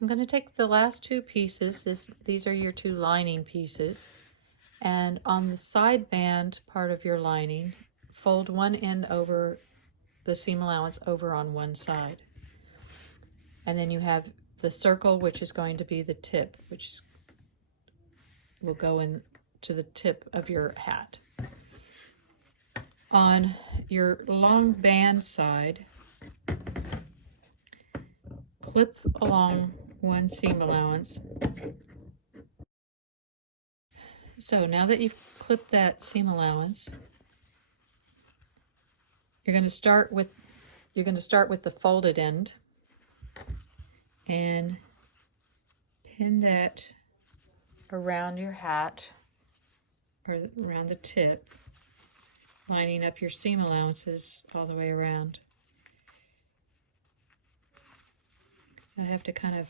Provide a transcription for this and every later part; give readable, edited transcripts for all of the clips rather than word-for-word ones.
I'm going to take the last two pieces, these are your two lining pieces, and on the side band part of your lining, fold one end over the seam allowance over on one side. And then you have the circle, which is going to be the tip, will go in to the tip of your hat. On your long band side, clip along one seam allowance. So now that you've clipped that seam allowance, you're going to start with the folded end and pin that around your hat, or around the tip, lining up your seam allowances all the way around. I have to kind of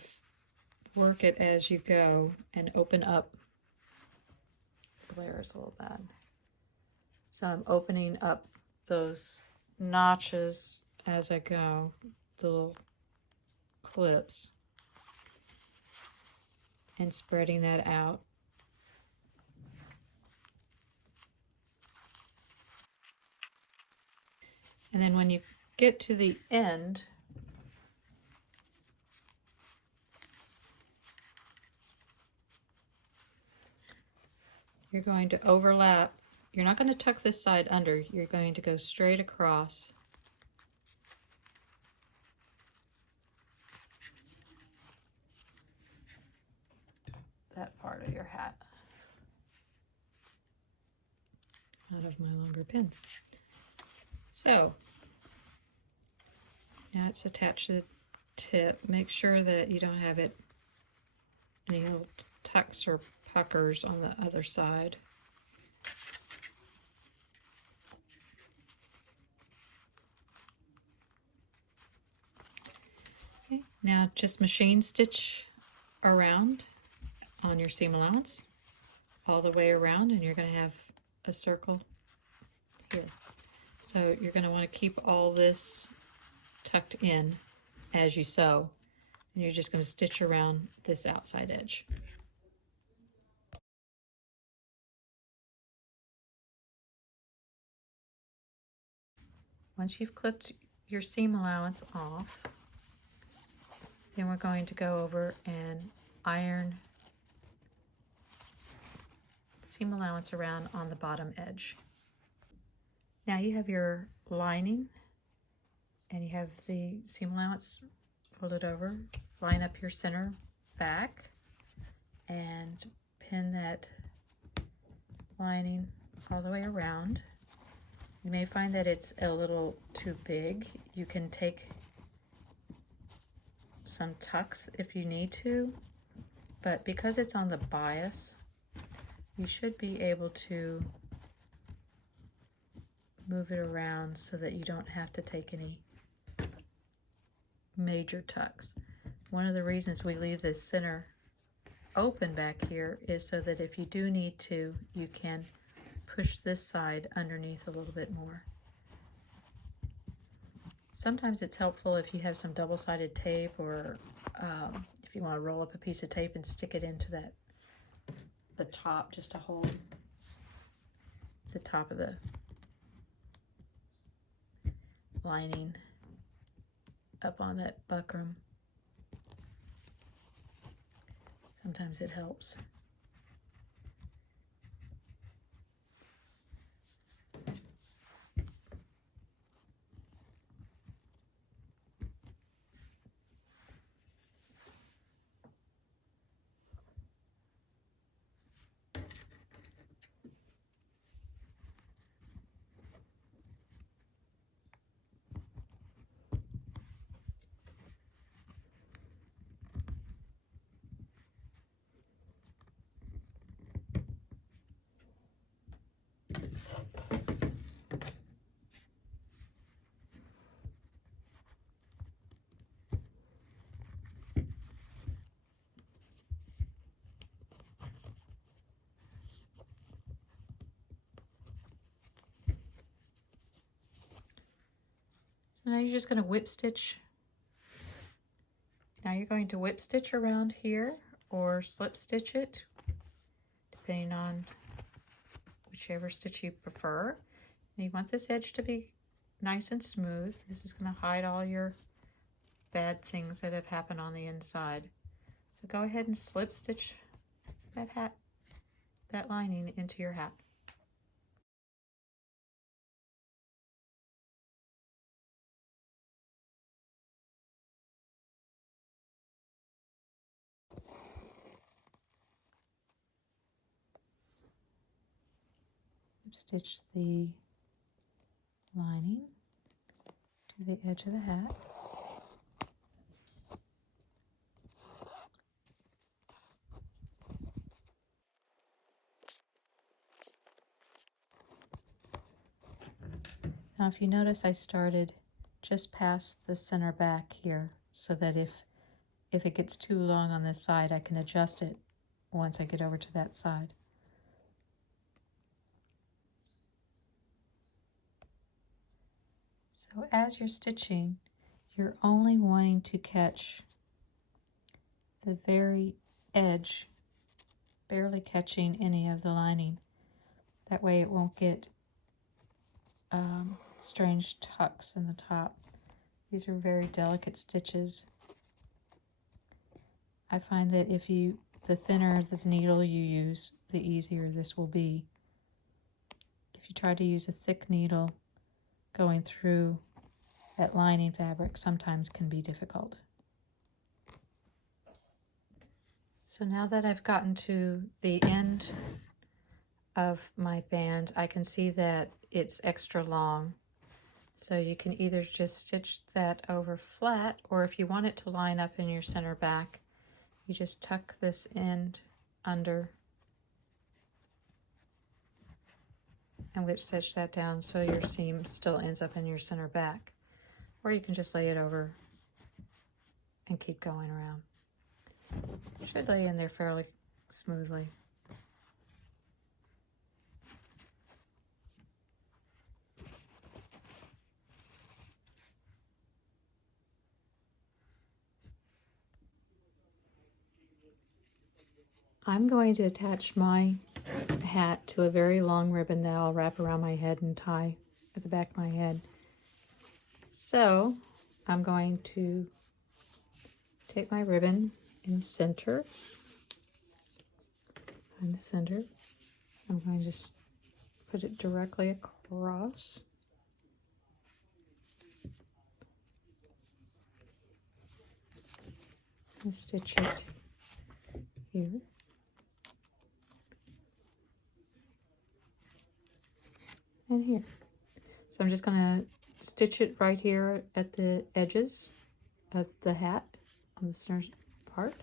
work it as you go and open up. The glare is a little bad. So I'm opening up those notches as I go, the little clips, and spreading that out. And then when you get to the end, you're going to overlap. You're not going to tuck this side under. You're going to go straight across. That part of your hat. Out of my longer pins. So now it's attached to the tip. Make sure that you don't have any little tucks or puckers on the other side. Okay, now just machine stitch around on your seam allowance all the way around, and you're going to have a circle here. So you're going to want to keep all this tucked in as you sew, and you're just going to stitch around this outside edge. Once you've clipped your seam allowance off, then we're going to go over and iron seam allowance around on the bottom edge. Now you have your lining and you have the seam allowance folded over. Line up your center back and pin that lining all the way around. You may find that it's a little too big. You can take some tucks if you need to, but because it's on the bias, you should be able to move it around so that you don't have to take any major tucks. One of the reasons we leave this center open back here is so that if you do need to, you can push this side underneath a little bit more. Sometimes it's helpful if you have some double-sided tape, or if you want to roll up a piece of tape and stick it into the top, just to hold the top of the lining up on that buckram. Sometimes it helps. So now you're just going to whip stitch Now you're going to whip stitch around here or slip stitch it, depending on whichever stitch you prefer. And you want this edge to be nice and smooth. This is going to hide all your bad things that have happened on the inside. So go ahead and slip stitch that lining into your hat. Stitch the lining to the edge of the hat. Now if you notice, I started just past the center back here, so that if it gets too long on this side, I can adjust it once I get over to that side. So as you're stitching, you're only wanting to catch the very edge, barely catching any of the lining. That way it won't get strange tucks in the top. These are very delicate stitches. I find that the thinner the needle you use, the easier this will be. If you try to use a thick needle, going through that lining fabric sometimes can be difficult. So now that I've gotten to the end of my band, I can see that it's extra long. So you can either just stitch that over flat, or if you want it to line up in your center back, you just tuck this end under and whip stitch that down so your seam still ends up in your center back. Or you can just lay it over and keep going around. It should lay in there fairly smoothly. I'm going to attach my hat to a very long ribbon that I'll wrap around my head and tie at the back of my head. So I'm going to take my ribbon in the center, I'm going to just put it directly across. And stitch it here. And here. So I'm just going to stitch it right here at the edges of the hat on the center part,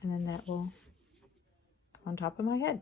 and then that will go on top of my head.